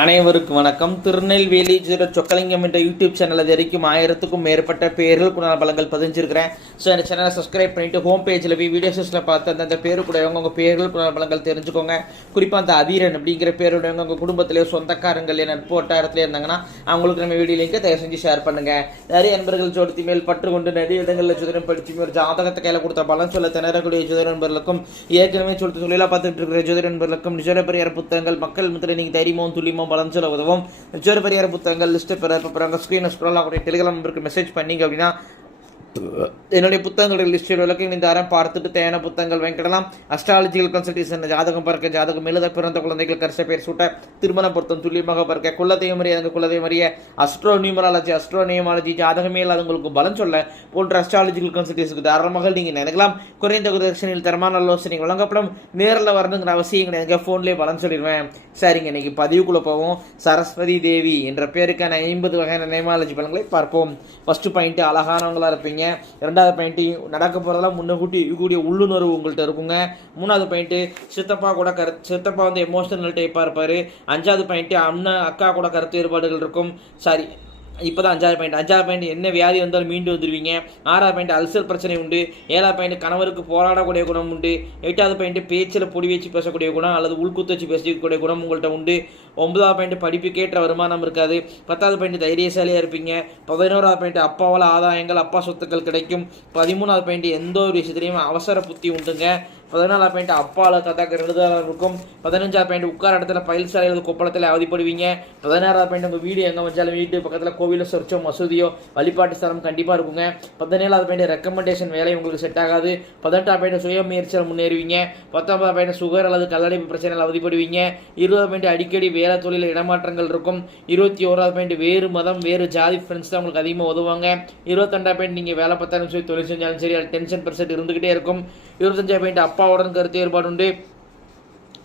அனைவருக்கும் வணக்கம். திருநெல்வேலி ஜீரோ சொக்கலிங்கம் என்ற யூடியூப் சேனல் அது வரைக்கும் ஆயிரத்துக்கும் மேற்பட்ட பேர்கள் குணால் பலங்கள் பதிஞ்சிருக்கிறேன். ஸோ இந்த சேனலை சப்ஸ்கிரைப் பண்ணிட்டு ஹோம் பேஜில் போய் வீடியோஸில் பார்த்து அந்தந்த பேரு கூட உங்கள் பேர்கள் குணால் பலங்கள் தெரிஞ்சுக்கோங்க. குறிப்பாக அந்த அதீரன் அப்படிங்கிற பேருடையவங்க உங்கள் குடும்பத்திலேயோ சொந்தக்காரங்கள் நட்பு வட்டாரத்திலே இருந்தாங்கன்னா அவங்களுக்கு நம்ம வீடியோ லிங்கை தயவு செஞ்சு ஷேர் பண்ணுங்கள் நிறைய நண்பர்கள் ஜோடித்தி மேல் பற்று கொண்டு நிறைய இடங்களில் ஜோதிடம் படிச்சு ஒரு ஜாதகத்தை கையில் கொடுத்த பலன் சொல்ல திணறக்கூடிய ஜோதிட நண்பர்களுக்கும் ஏற்கனவே சொல்லிட்டு தொழிலாக பார்த்துட்டு இருக்கிற ஜோதிட நண்பர்களுக்கும் நிஜர புத்தகங்கள் மக்கள் முத்திரை நீங்கள் தைரியமும் துல்லியமும் பலன் சொல்ல உதவும். நிஜர பரிகார புத்தகங்கள் லிஸ்ட்டு பெற இப்போ ஸ்க்ரீனை ஸ்க்ரோல் ஆகக்கூடிய டெலிகிராம் நம்பருக்கு மெசேஜ் பண்ணிங்க அப்படின்னா என்னுடைய புத்தகங்களுடைய லிஸ்டில் விளக்கம் இந்த தரம் பார்த்துட்டு தேவையான புத்தகங்கள் வாங்கிடலாம். அஸ்ட்ராலஜிக்கல் கன்சல்டேஷன் ஜாதகம் பார்க்க ஜாதகம் எழுத பிறந்த குழந்தைகள் கரிச பேர் சூட்ட திருமண பொருத்தம் துல்லியமாக பார்க்க குலதெய்வம் அறிய அந்த குலதெய்வம் அறிய அஸ்ட்ரோ நியூமராலஜி அஸ்ட்ரோ நியூமாலஜி ஜாதகமே இல்லாத உங்களுக்கு பலன் சொல்ல போன்ற அஸ்ட்ராலஜிக்கல் கன்சல்டேஷனுக்கு தாராளமாக நீங்கள் நினைக்கலாம் குறைந்த குதர்ஷனில் தரமான ஆலோசனை வழங்கப்படும். நேரில் வரணுங்கிற அவசியம் கிடையாது. ஃபோன்லேயே பலன் சொல்லிடுவேன். சரிங்க இன்னைக்கு பதிவுக்குள்ளே போவோம். சரஸ்வதி தேவி என்ற பேருக்கான ஐம்பது வகையான நியமாலஜி பலன்களை பார்ப்போம். ஃபஸ்ட்டு பாயிண்ட்டு அழகானவங்களா இருப்பீங்க. ரெண்டாவது பாயிண்ட்டு நடக்க போகிறதெல்லாம் முன்னக்கூட்டி கூடிய உள்ளுணர்வு உங்கள்கிட்ட இருக்குங்க. மூணாவது பாயிண்ட்டு சித்தப்பா கூட கரு சித்தப்பா வந்து எமோஷனல் டைப்பாக இருப்பார். அஞ்சாவது பாயிண்ட்டு அண்ணன் அக்கா கூட கருத்து வேறுபாடுகள் இருக்கும். சாரி இப்போ தான் அஞ்சாவது பாயிண்ட் அஞ்சாவது பாயிண்ட் என்ன வியாதி வந்தாலும் மீண்டு வந்துடுவீங்க ஆறாவது பாயிண்ட் அல்சர் பிரச்சனை உண்டு. ஏழாவது பாயிண்ட் கணவருக்கு போராடக்கூடிய குணம் உண்டு. எட்டாவது பாயிண்ட் பேச்சில் பொடி வச்சு பேசக்கூடிய குணம் அல்லது உள்குத்து வச்சு பேசக்கூடிய குணம் உங்கள்கிட்ட உண்டு. ஒன்பதாவது பாயிண்ட் படிப்புக்கேற்ற வருமானம் இருக்காது. பத்தாவது பாயிண்ட் தைரியசாலியாக இருப்பீங்க. பதினோராவது பாயிண்ட் அப்பாவால் ஆதாயங்கள் அப்பா சொத்துக்கள் கிடைக்கும். பதிமூணாவது பாயிண்ட் எந்த ஒரு விஷயத்துலையும் அவசர புத்தி உண்டுங்க. பதினாலாம் பாயிண்ட் அப்பாவில் கதாக்கு எழுதாளர் இருக்கும். பதினஞ்சாவது பாயிண்ட் உட்கார இடத்துல பயில் சாலையில் கொப்பளத்தில் அவதிப்படுவீங்க. பதினாறாவது பாயிண்ட் உங்கள் வீடு எங்கே வச்சாலும் வீட்டு பக்கத்தில் கோவிலோ சர்ச்சோ மசூதியோ வழிபாட்டு ஸ்தலம் கண்டிப்பாக இருக்குங்க. பதினேழாவது பாயிண்ட் ரெக்கமெண்டேஷன் வேலை உங்களுக்கு செட் ஆகாது. பதினெட்டாம் பாயிண்ட் சுய முயற்சியில் முன்னேறுவீங்க. பத்தொன்பதாம் பாயிண்ட் சுகர் அல்லது கல்லடைப்பு பிரச்சனையில் அவதிப்படுவீங்க. இருபது பாயிண்ட் அடிக்கடி வேலை தொழில் இடமாற்றங்கள் இருக்கும். இருபத்தி ஓராவது பாயிண்ட் வேறு மதம் வேறு ஜாதி ஃப்ரெண்ட்ஸ் தான் உங்களுக்கு அதிகமாக உதவுவாங்க. இருபத்தெண்டாவது பாயிண்ட் நீங்கள் வேலை பார்த்தாலும் சரி தொழில் செஞ்சாலும் சரி அது டென்ஷன் பர்சன்ட் இருந்துகிட்டே இருக்கும். இருபத்தஞ்சா பாயிண்ட் அப்பாவுடன் கருத்து ஏற்பாடு உண்டு.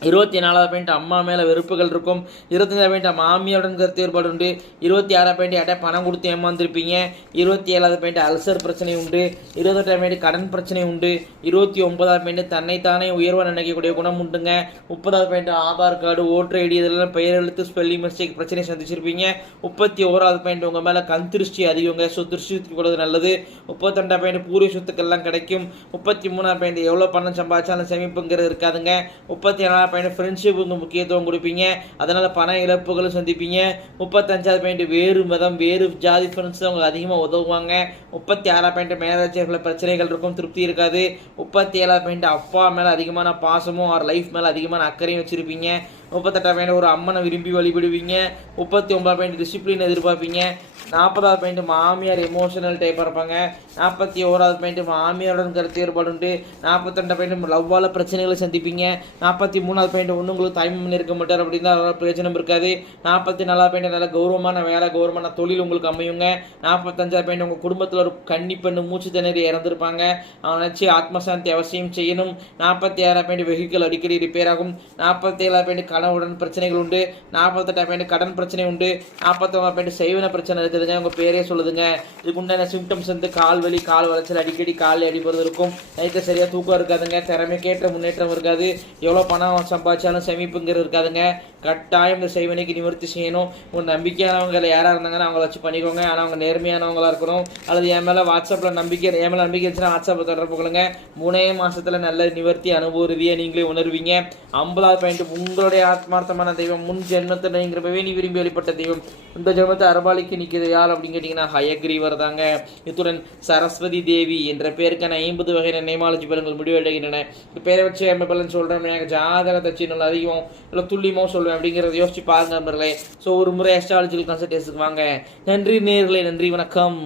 இருபத்தி நாலாவது பாயிண்ட் அம்மா மேலே வெறுப்புகள் இருக்கும். இருபத்தஞ்சாவது பாயிண்ட் மாமியாருடன் கருத்து ஏற்பாடு உண்டு. இருபத்தி ஆறாவது பாயிண்ட் யார்ட்டா பணம் கொடுத்து ஏமாந்துருப்பீங்க. இருபத்தி ஏழாவது பாயிண்ட் அல்சர் பிரச்சனை உண்டு. இருபத்தெட்டாவது பாயிண்ட் கடன் பிரச்சனை உண்டு. இருபத்தி ஒன்பதாவது பாயிண்ட் தன்னைத்தானே உயர்வாக நினைக்கக்கூடிய குணம் உண்டுங்க. முப்பதாவது point Aadhaar card voter ID இதெல்லாம் பெயர் எழுத்து ஸ்பெல்லிங் மிஸ்டேக் பிரச்சனை சந்திச்சிருப்பீங்க. முப்பத்தி ஓராவது பாயிண்ட் உங்கள் மேலே கண் திருஷ்டி அதிகங்க. ஸோ திருஷ்டி நல்லது. முப்பத்தெண்டாவது பாயிண்ட் பூர்வீக சொத்துக்கள்லாம் கிடைக்கும். முப்பத்தி மூணாவது பாயிண்ட் எவ்வளோ பணம் சம்பாதிச்சாலும் சேமிப்புங்கிறது இருக்காதுங்க. முப்பத்தி ஏழாவது பாயிண்ட் ஃப்ரெண்ட்ஷிப்புக்கு முக்கியத்துவம் கொடுப்பீங்க. அதனால் பண இழப்புகளும் சந்திப்பீங்க. முப்பத்தஞ்சாவது பாயிண்ட் வேறு மதம் வேறு ஜாதி ஃப்ரெண்ட்ஸ் உங்களுக்கு அதிகமாக உதவுவாங்க. முப்பத்தி ஆறாவது பாயிண்ட் மேனேஜர்களை பிரச்சனைகள் இருக்கும் திருப்தி இருக்காது. முப்பத்தி ஏழாவது பாயிண்ட் அப்பா மேலே அதிகமான பாசமும் அவர் லைஃப் மேலே அதிகமான அக்கறையும் வச்சுருப்பீங்க. முப்பத்தெட்டாம் பாயிண்ட் ஒரு அம்மனை விரும்பி வழிபடுவீங்க. முப்பத்தி ஒன்பதாம் பாயிண்ட் டிசிப்ளின் எதிர்பார்ப்பீங்க. நாற்பதாவது பாயிண்ட் மாமியார் எமோஷனல் டைப்பாக இருப்பாங்க. நாற்பத்தி ஓராவது பாயிண்ட் மாமியாருடன் கருத்து ஏற்பாடு உண்டு. நாற்பத்தெண்டு பாயிண்ட் லவ்வால் பிரச்சனைகளை சந்திப்பீங்க. நாற்பத்தி மூணாவது பாயிண்ட் ஒன்று உங்களுக்கு டைம் இருக்க மாட்டார் அப்படின்னா அதோட பிரச்சனை இருக்காது. நாற்பத்தி நாலாவது பாயிண்ட் நல்ல கௌரவமான வேலை கௌரவமான தொழில் உங்களுக்கு அமையுங்க. நாற்பத்தஞ்சாவது பாயிண்ட் உங்கள் குடும்பத்தில் ஒரு கன்னி பெண்ணு மூச்சு திணறி இறந்துருப்பாங்க. அவனை நினச்சி ஆத்மசாந்தி அவசியம் செய்யணும். நாற்பத்தி ஆறாவது பாயிண்ட் வெஹிக்கிள் அடிக்கடி ரிப்பேர் ஆகும். நாற்பத்தி ஏழாவது பாயிண்ட் கனவுடன் பிரச்சனைகள் உண்டு. நாற்பத்தெட்டாம் பாயிண்ட் கடன் பிரச்சனை உண்டு. நாற்பத்தொம்பது பாயிண்ட் செய்வன பிரச்சனை இருக்குதுங்க உங்கள் பேரே சொல்லுதுங்க. இதுக்கு உண்டான சிம்டம்ஸ் வந்து கால் வலி கால் வளைச்சல் அடிக்கடி கால் அடிபடுறது இருக்கும். நைட்டு சரியாக தூக்கம் இருக்காதுங்க. திறமைக்கேற்ற முன்னேற்றம் இருக்காது. எவ்வளோ பணம் சம்பாதிச்சாலும் சேமிப்புங்கிறது இருக்காதுங்க. கட்டாயம் இந்த செய்வனைக்கு நிவர்த்தி செய்யணும். உங்கள் நம்பிக்கையானவங்க யாராக இருந்தாங்கன்னா அவங்கள வச்சு பண்ணிக்கோங்க. ஆனால் அவங்க நேர்மையானவங்களாக இருக்கணும். அல்லது என் மேலே வாட்ஸ்அப்பில் நம்பிக்கை என் மேலே நம்பிக்கை இருந்துச்சுன்னா வாட்ஸ்அப்பில் தொடர்பு கொள்ளுங்க. மூணே மாதத்தில் நல்ல நிவர்த்தி அனுபவ ரீதியாக நீங்களே உணர்வீங்க. ஐம்பதாவது பாயிண்ட் உங்களுடைய ஆத்மார்த்தமான தெய்வம் முன் ஜென்மத்தில் நீங்கிறப்பவே நீ விரும்பி வழிபட்ட தெய்வம். இந்த ஜென்மத்தை அரபாலிக்கு நிற்கிறது யார் அப்படின்னு கேட்டிங்கன்னா ஹயக்ரீவர் தாங்க. இத்துடன் சரஸ்வதி தேவி என்ற பேருக்கான ஐம்பது வகையான நேமாலஜி பலன்கள் முடிவடைகின்றன. பேரை வச்சு அமைப்பலன் சொல்கிறேன் எனக்கு ஜாதகத்தை வச்சு நல்லா அதிகம் இல்லை துல்லியமாக சொல்லுவேன் அப்படிங்கிறத யோசிச்சு பாருங்க நண்பர்களே. ஸோ ஒரு முறை அஸ்ட்ராலஜிக்கல் கன்சல்டேஷனுக்கு வாங்க. நன்றி நேர்களே நன்றி வணக்கம்.